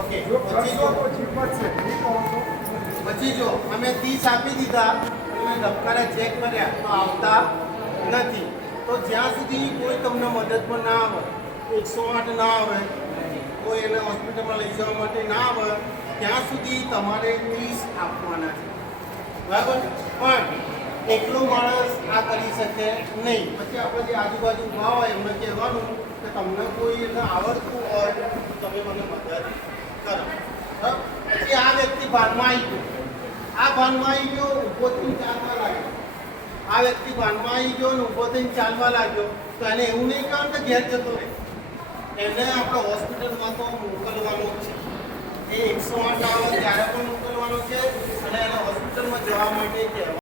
Okay પછી જો અમે 30 આપી દીધા તમે ધબકારા ચેક કર્યા તો આવતા નથી. તો જ્યાં સુધી કોઈ તમને મદદમાં ના આવે, 108 ના આવે, કોઈ એને હોસ્પિટલમાં લઈ જવા માટે ના આવે, ત્યાં સુધી તમારે 30 આપવાના છે. બરાબર? પણ એકલો માણસ આ કરી શકે નહીં. પછી આપણે જે આજુબાજુ ઊભા હોય એમને કહેવાનું કે તમને કોઈ એને આવડતું હોય તો તમે મને મદદ કરો. પછી આ વ્યક્તિ ભાનમાં આવી ગયો, આ ભાનમાં આવી ગયો, ઊભો થઈને ચાલવા લાગ્યો. આ વ્યક્તિ ભાનમાં આવી ગયો અને ઊભો થઈને ચાલવા લાગ્યો તો એને એવું નહીં કહેવાનું કે ઘેર જતો રહે. એને આપણે હોસ્પિટલમાં તો મોકલવાનું જ છે. એ 108 આવે ત્યારે પણ